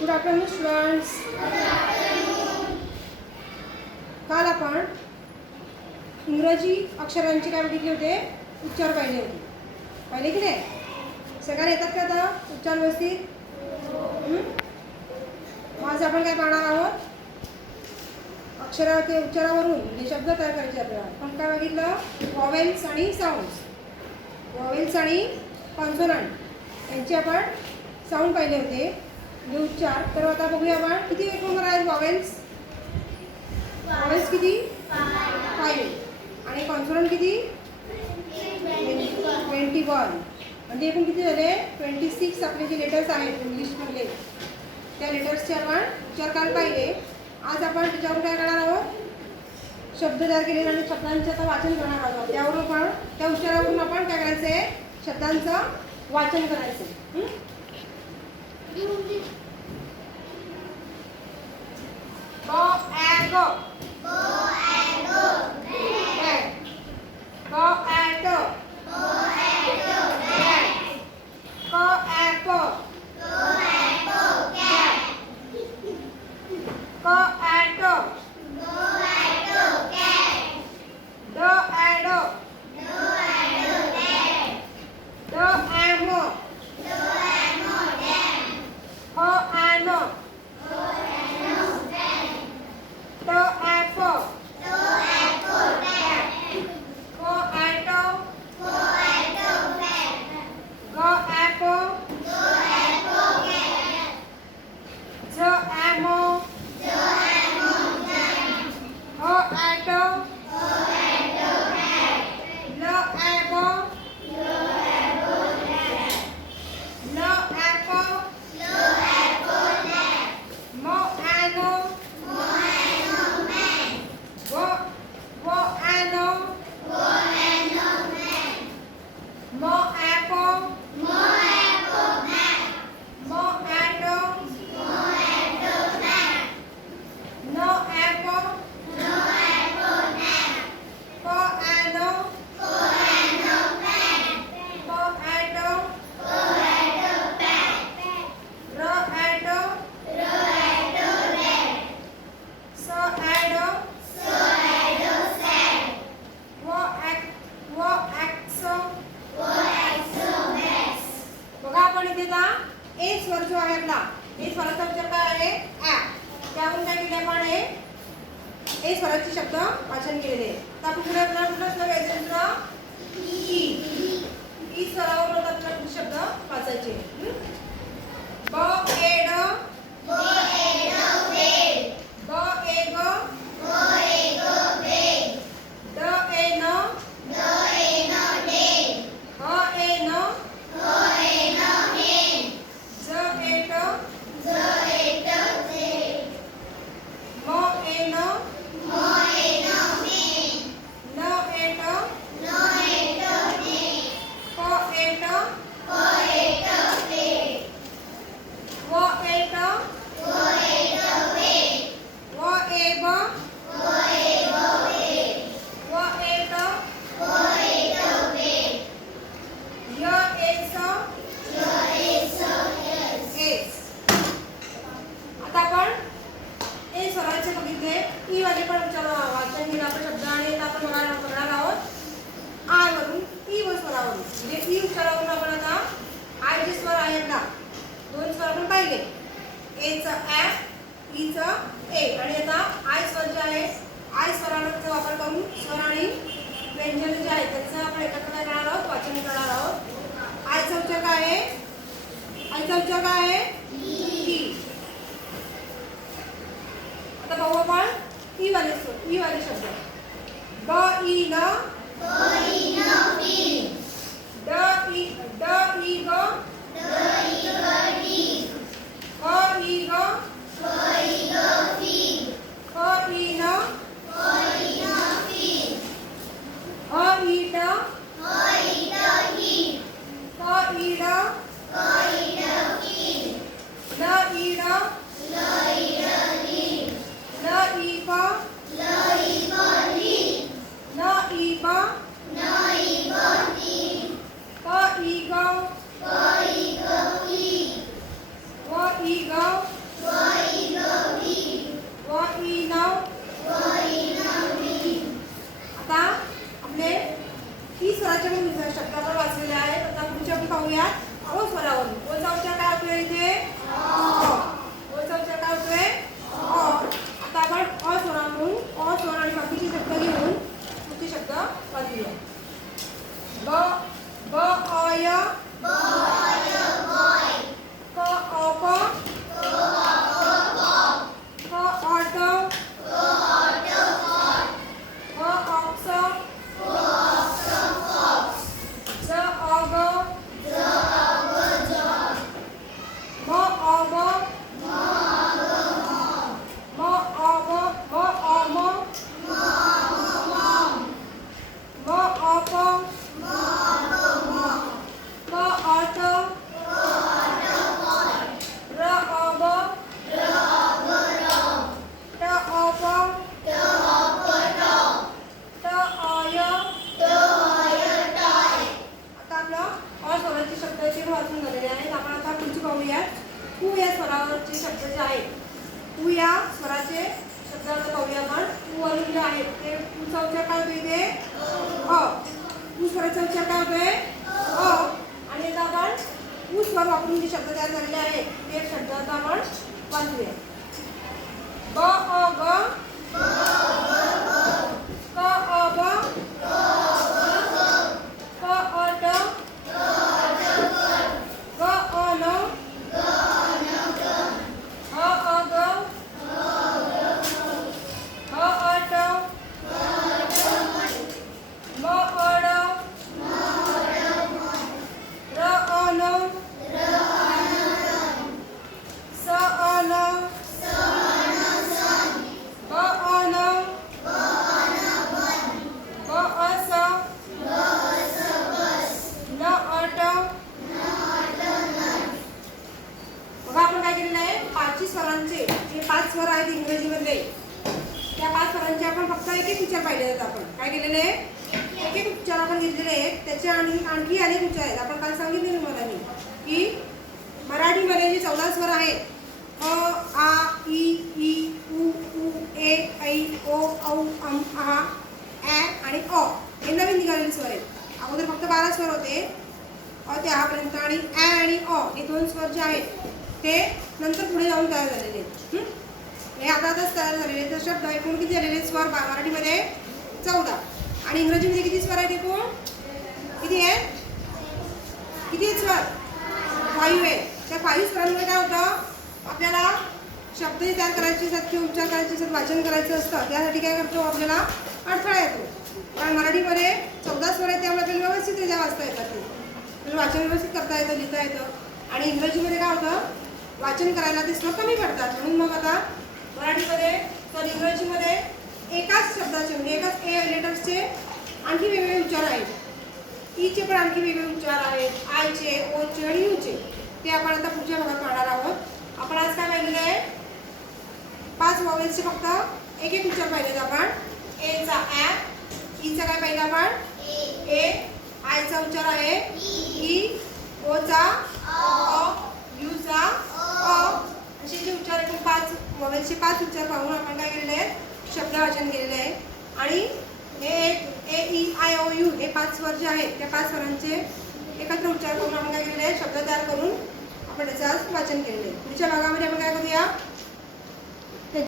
Good afternoon students काल आपण इंग्रजी अक्षरांची काय बघितले होते? उच्चार पाहिले होते. पाहिले की नाही? सगळ्यांना येतात का आता उच्चार व्यवस्थित? आज आपण काय पाहणार आहोत? अक्षरा ते उच्चारावरून म्हणजे शब्द तयार करायचे आपल्याला. आपण काय बघितलं? वॉवेल्स आणि साऊंड्स वॉवेल्स आणि कॉन्सोनंट यांचे आपण साऊंड पाहिले होते. घेऊ चार तर आता बघूया आपण. किती एकूण आहेत वॉवेल्स वॉवेल्स किती? फाईव्ह आणि कॉन्सोनंट किती? ट्वेंटी वन म्हणजे एकूण किती झाले? ट्वेंटी सिक्स आपले जे लेटर्स आहेत इंग्लिशमधले त्या लेटर्सचे आपण उच्चार काल पाहिले. आज आपण त्याच्यावर काय करणार आहोत? शब्द तयार केलेले आणि शब्दांचं आता वाचन करणार आहोत. त्यावरून आपण त्या उच्चारावरून आपण काय करायचं आहे शब्दांचं वाचन करायचं आहे. हं? ब ॲ ग बॅग. क ॲ ट बॅग. क ॲ प क ॲ ट ड ॲ ड ड ॲ म ह ॲ न ट ॲ फ क ॲ ट ग ॲ प झ ॲ म ह ॲ ट ल ॲ ब ल ॲ प म ॲ न व व ॲ न म ॲ प म ॲ ट न ॲ प प ॲ न प ॲ ट र ॲ ट स ॲ ड व ॲक व ॲक्स बघा आपण इथे आता ए स्वर जो आहे आपला ए स्वराचा उच्चार काय आहे ॲ त्यावरून हे ए स्वराचे शब्द वाचन केलेले आहे. तर आपण पुढे आपल्याला कुठलं ई आपल्याला शब्द वाचायचे हं? ब ए ड ब ए ग ड ए न ह ए न ज ए ट म ए न न ए ट प ए ट व ए ट व ए ब व ए ट य ए स एस आता आपण ए स्वराचे बघितले ई वाले पण उच्चार वाचन केलं आपण शब्द आणि आता आपण बघणार बघणार आहोत आय वरून ई व स्वरावरून म्हणजे ई उच्चारावरून आपण आता आय ना दोन स्वर आपण पाहिले. एचं ॲ ईचं ए आणि आता आय स्वर जे आहे आय स्वराचा वापर करून स्वर आणि व्यंजन जे आहेत त्याचं आपण एकत्र करणार आहोत वाचन करणार आहोत. आयचा उच्चार काय आहे? आयचा उच्चार काय आहे? ई आता पाहू आपण ई वाले स्वर ई वाले शब्द. ब ई न ड ई ड ई ग. आहेत आपण आता पुढची पाहूया कु या स्वरावरचे शब्द जे आहेत कु या स्वराचे शब्द आता पाहूया आपण. कू वरून जे आहेत. ते कुचा उच्चार काय होतो इथे? अ. स्वराचा उच्चार काय होतोय? अ. आणि आता आपण कू स्वर वापरून जे शब्द तयार झालेले आहेत ते शब्द आता आपण वाचूया ब अ ग क अ ब क अ ट ग अ न ह अ ग ह अ ट म अ ड र अ न स अ न ब अ न ब अ स न अ ट बघा आपण काय केलेलं आहे पाचही स्वरांचे जे पाच स्वर आहेत इंग्रजीमध्ये त्या पाच स्वरांचे आपण फक्त पाहिले आहेत आपण. काय केलेले आहे एक एक आपण घेतलेले आहेत. त्याचे आणि आणखी अनेक उच्चार आहेत. आपण काल सांगितले तुम्हाला मी की मराठीमध्ये जे चौदा स्वर आहेत. अ आ इ ई उ उ ए ऐ ओ औ अम आ ॲ आणि अ हे नवीन निघालेले स्वर आहेत. अगोदर फक्त बारा स्वर होते. अ ते आपर्यंत आणि ॲ आणि अ हे दोन स्वर जे आहेत ते नंतर पुढे जाऊन तयार झालेले आहेत. हे? आता आताच तयार झालेले तर शब्द एकूण किती झालेले स्वर बा- मराठीमध्ये? चौदा. आणि इंग्रजीमध्ये किती स्वर आहेत एकूण? किती आहेत? किती स्वर? फाईव्ह आहे त्या फाईव्ह स्वरांमध्ये काय होतं? आपल्याला शब्द तयार करायचे असतात किंवा उच्चार करायचे असतात वाचन करायचं असतं त्यासाठी काय करतो? आपल्याला अडथळा येतो. कारण मराठीमध्ये चौदा स्वर आहेत त्यामुळे आपल्याला व्यवस्थितरित्या वाचता येतात ते. आपल्याला वाचन व्यवस्थित करता येतं लिहिता येतं. आणि इंग्रजीमध्ये काय होतं? वाचन करायला ते स्वर कमी पडतात. म्हणून मग आता मराठीमध्ये तर इंग्रजीमध्ये एकाच शब्दाचे म्हणजे एकाच ए लेटर्सचे आणखी वेगवेगळे उच्चार आहेत. E ईचे पण आणखी वेगवेगळे उच्चार आहेत. आयचे ओचे आणि यूचे ते आपण आता पुढच्या भागात पाहणार आहोत. आपण आज काय पाहिलेलं आहे? पाच वॉवेल्सचे फक्त एक एक उच्चार पाहिलेत आपण. एचा ॲ ईचा e काय पाहिलं आपण? ए आयचा उच्चार आहे e. ई ओचा अ यूचा अ. असे जे उच्चार एकूण पाच वॉवेल्सचे पाच उच्चार पाहून आपण काय केलेले आहेत? शब्द वाचन केलेले आहे. आणि हे एक A E I O U हे पाच स्वर जे आहेत त्या पाच स्वरांचे एकत्र उच्चार करून आपण काय केलेले आहे? शब्द तयार करून आपण त्याचं वाचन केलेलं आहे. पुढच्या भागामध्ये आपण काय करूया?